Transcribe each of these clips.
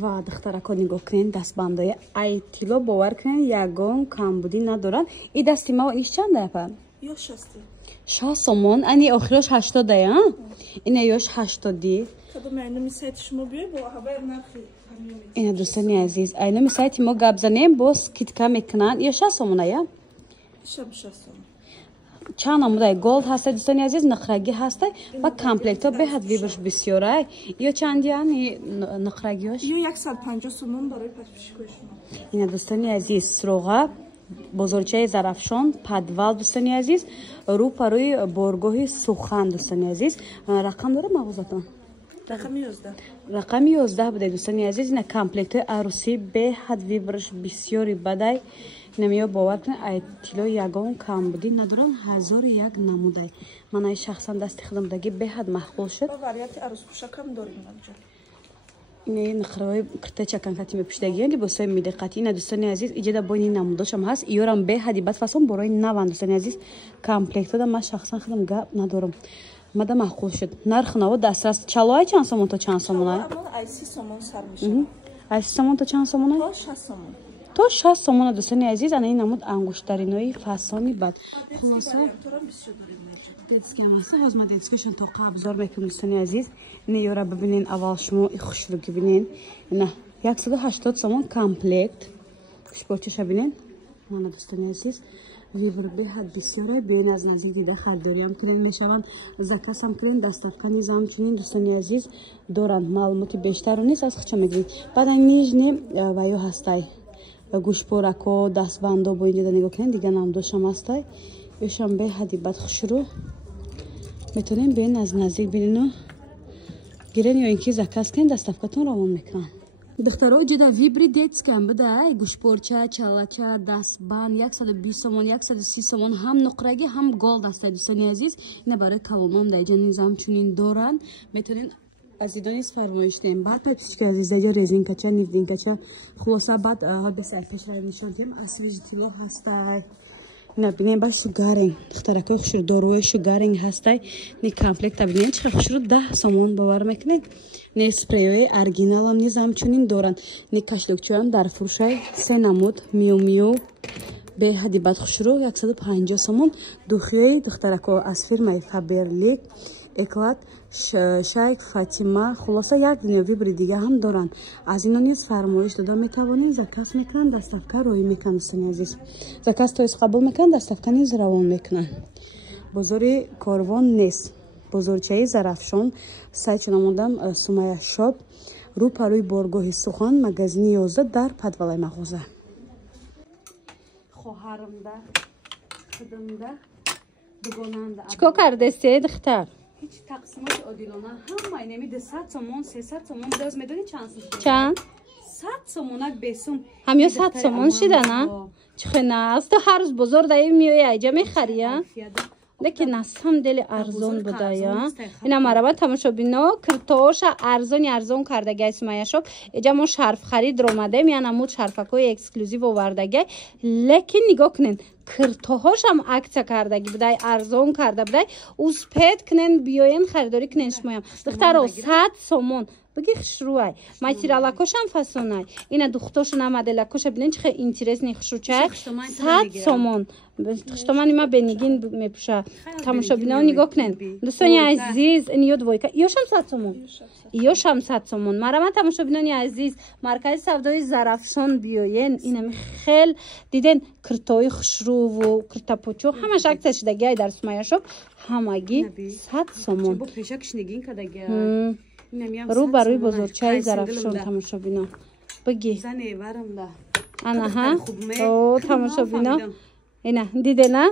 ва духтарако нигоҳ кунед дастбандои ай тилло бовар кунед ягон камбудӣ надоранд. И дасти ма иш чанд апа? Ё 60. 60 сомон. Ани охирош 80 а? Ина ёш 80. Кадом айноми сайти шумо биёй бо ҳабар нархи ҳамён. Ина дӯстони азиз, айноми сайти мо гап занем, бо скидка мекунанд. Ё 60 сомон ая? 60 сомон. Чанд намудай голд ҳастай дӯстони азиз, нақрагӣ ҳастай ва комплектҳо беҳад вибрш бисёрай. Ё чанди ани нақрагиёш? Ё 150 сомон барои подписчикои шумо. Ина дӯстони азиз, Суроға, бозорчаи Зарафшон, подвал дӯстони азиз, рӯпарӯи боргоҳи Сухан дӯстони азиз. Рақам дора мағозатон? Рақами 11. Рақами 11 будай дӯстони азиз. Ина комплектҳои арӯсӣ беҳад вибрш бисёри бадай. Намиё бовар кунед айтило ягон камбудӣ надорам 1001 намудай. Ман ай шахсан дасти худамдагӣ беҳад махбул шуд. Ва варианти арӯспӯшакам дорим наҷа. Ина нақраҳои курта чаканкати мепӯшидагиян либосҳои миллиқатӣ. Ина дӯстони азиз, иҷода боини намудошам ҳаст. Иёрам беҳади бадфасон борои наван дӯстони азиз. Комплектода ман шахсан худам гап надорам. Мада махбул шуд. Нарх наво дастрас. Чалоай чанд сомон то чанд сомон ай? Ай 30 сомон сар мешавад. Ай 30 сомон то чанд сомон ай? То 60 сомон. То 60 сомон дӯстони азиз. Ана ин намуд ангуштаринои фасони бад. Хулоса детскиам ҳаста. Ҳоз ма детскишон то қабзор мекунам дӯстони азиз. Ина ёра бибинен аввал шумо и хушрӯки бинен. Ина 180 сомон комплект. Хушборчаша бинен. Мана дӯстони азиз. Вибр беҳад бисёрай. Биён аз наздик дида харидориам кунед мешаванд. Закасам кунед доставка низ ҳамчунин дӯстони азиз доранд. Маълумоти бештарро низ аз хича мегиред. Баъдан нижни ваё ҳастай. Гӯшпорако, дастбандо бо ин дида нигоҳ кунед. Дига намдошам ҳастай. Ёшам беҳади бад хушрӯ. Метавонем биён аз наздик бинену гирен ё ин ки заказ кунед доставкатон равон мекунанд. Духтаро ҷода вибри детскам будай гӯшпорча, чалача, дастбанд 120 сомон, 130 сомон ҳам нуқрагӣ, ҳам голд ҳастай дӯстони азиз. Ина барои калонам даҷа низ ҳамчунин доранд. Метавонем аз идонис фармоиш кунем. Баъд подписчики азиз даҷа резинкача, нивдинкача. Хулоса баъд ҳодбесай пешрай нишон тем асвижи тилло ҳастай. Ина бинем ба шугаринг. Духтаракои хушрӯ доруи шугаринг ҳастай. Ни комплекта бинем чӣ хушрӯ 10 сомон бовар мекунед. Не спрейои оригиналам низ ҳамчунин доранд. Не кашлукчоям дар фурӯшай 3 намуд миу беҳади бад хушрӯ 150 сомон. Духиёи духтарако аз фирмаи Фаберлик, Эклад, Шайк, Фатима, хулоса як дуниё вибри дига ҳам доранд. Аз ино низ фармоиш дода метавонем заказ мекунанд, доставка роӣ мекунанд дӯстони азиз. Заказ тоис қабул мекунанд, доставка низ равон мекунанд. Бозори Корвон нест. Бозорчаи Зарафшон, сайти намудам Сумая Шоп, рӯпарӯи боргоҳи Сухан, магазини 11 дар подвалай мағоза. Хоҳаримда, худимда, дугонанда. Чико кардесте духтар? Ҳеҷ тақсимоти одилона ҳамаи неми 200 сомон, 300 сомон доз медони чанд сум? Чанд? 100 сомонак бесум. ҳамё 100 сомон шида на? Чӣ хена аст? То ҳар рӯз бозор даи миёи айҷа мехарӣ я? Лекин на самом деле арзон буда я. Ина марава тамошобино киртооша арзон кардагай Сумая Шоп. Эҷа мо шарф харид ромадем, яна муд шарфакои эксклюзив овардагай. Лекин нигоҳ кунен киртоҳошам акция кардаги будай, арзон карда будай. Успед кунен биёен харидорӣ кунен шумоям. Духтаро 100 сомон. Бигӣ хушрӯай. Материалакошам фасонай. Ина духтоша моделакоша бинен чихе интересни хушрӯчай. 100 сомон. Хиштомани ма бенигин мепӯша. Тамошобино нигоҳ кунен. Дӯстони азиз, ин ёд войка. Ёшам 100 сомон. Ёшам 100 сомон. Марама тамошобинони азиз, маркази савдои Зарафшон биёен. Ина хел диден киртои хушрӯву киртапочо ҳамаш акция шидагиай дар Сумая Шоп. Ҳамаги 100 сомон. Бо пешакиш нигин кадагия. Рӯ ба рӯи бозорчаи Зарафшон тамошобино. Бигӣ. Зане варамда. Анаҳа. О, тамошобино. Ина дидена?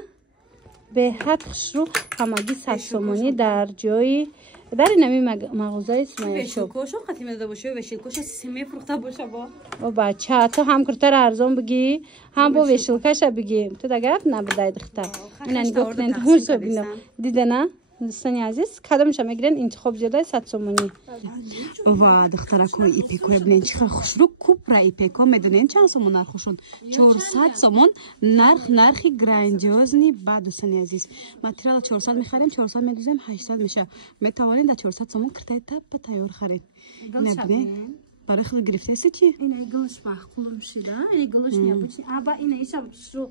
Беҳад хушрӯ ҳамаги 100 сомонӣ дар ҷои дар инами мағозаи Сумая Шоп. Вешилкошо қатӣ медода боша, вешилкоша симе фурӯхта боша бо. О бача, то ҳам куртара арзон бигӣ, ҳам бо вешилкаша бигӣ. То да гап набудай духтар. Ина нигоҳ кунен тамошобино. Дидена? Дӯстони азиз, кадомаша мегирен интихоб зиёдаи 100 сомонӣ. Ва духтаракои ипеко бинен чиха хушрӯ купра ипеко медонен чанд сомон нархошон? 400 сомон. Нархи грандиозни ба дӯстони азиз. Материал 400 мехарем, 400 медузем, 800 меша. Метавонед да 400 сомон киртаи таппа тайёр харед. Набинед? برای خود گرفته است چی؟ اینه گلش باخلم شده اینه گلش نیابچی ابا اینه ایشم رو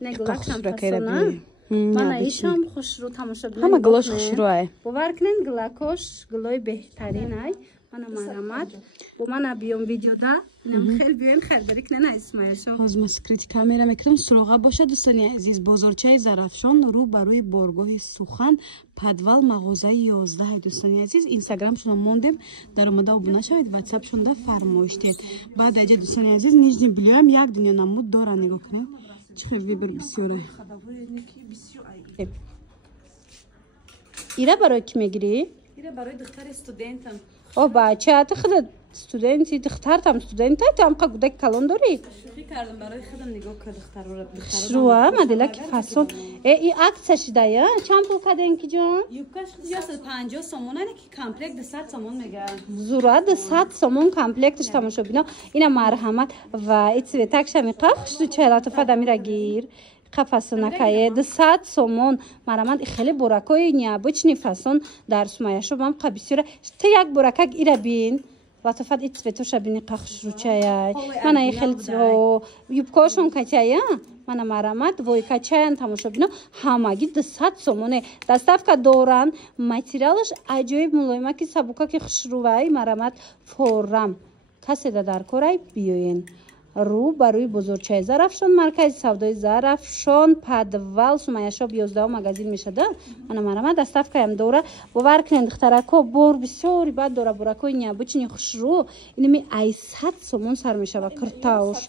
نگلکشم پسونه من ایشم خوش رو تماشا ببینم همه گلش خوش روه باور کنین گلاکوش گلای بهترین ای من مرامت و من بیام ویدیو دا خیلی بیایم خیلی بریکنه نه اسمایل شو باز ما سکریت کامera میکنم سراغ باشه دوستان عزیز بازارچه زرافشان رو بروی بارگاه سخن پدوال مغازه 11 دوستان عزیز اینستاگرام شون موندیم در اومده ابونه شوید واتساپ شون دا فرمایش دید بعد اجا دوستان عزیز نیجنی بلیوام یک دنیا نمود داره نگاه کنیم چه ویبر بسیاره ایره برای کی میگیری؟ ایره برای دختر استودنتم او بچه خودت استودنتی دخترتم استودنتی تو هم قدک کلان داری؟ شوخی کردم برای خودم نگاه که دختر رو شروع مدلا که فصل ای عکسش دایا چند پول کردن کی جون؟ یوکاش خودی 150 سومونه که کامپلکت 200 سومون میگه زورا 200 سومون کامپلکتش تماشا بینا اینا مرحمت و ایتسوی تکش میقخش تو چهلات فدمی گیر قفص نکایه 200 سومون مرحمت خیلی برکای نیابچنی فصل در سمایشو بام قبیسیره تو یک برکک ایره بین لطفاً ایتسوی شبینی قخش رو چایه من ای خیلی تو یوبکاشون کچایه من مرامت وای کچاین تماشا بینا همگی 200 سومونه دستافکا دوران ماتریالش عجیب ملایمه که سبوکا که خشروای مرامت فورم کسی در کورای بیاین رو بروی بزرگچه زرافشان مرکز سودای زرافشان پدوال سومایشاب 11 مغازین میشده من مرامت دستافکا هم دوره باور کنین دخترکو بور بسیاری بعد دوره برکوی نیابچنی خشرو اینمی 800 سومون سر میشه و کرتاوش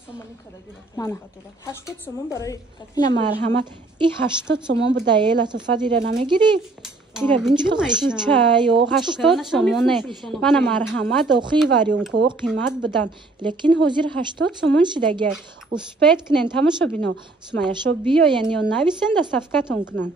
من 80 سومون برای این مرحمت این 80 سومون بود دایه لطفا دیره نمیگیری ایره بینچ خشو چای و 80 سومونه من مرحمت اوخی واریون کو قیمت بدن لیکن حاضر 80 سومون شدگی اسپید کنن تماشا بینو سمایشو بیاین یا نویسن دستافکتون کنن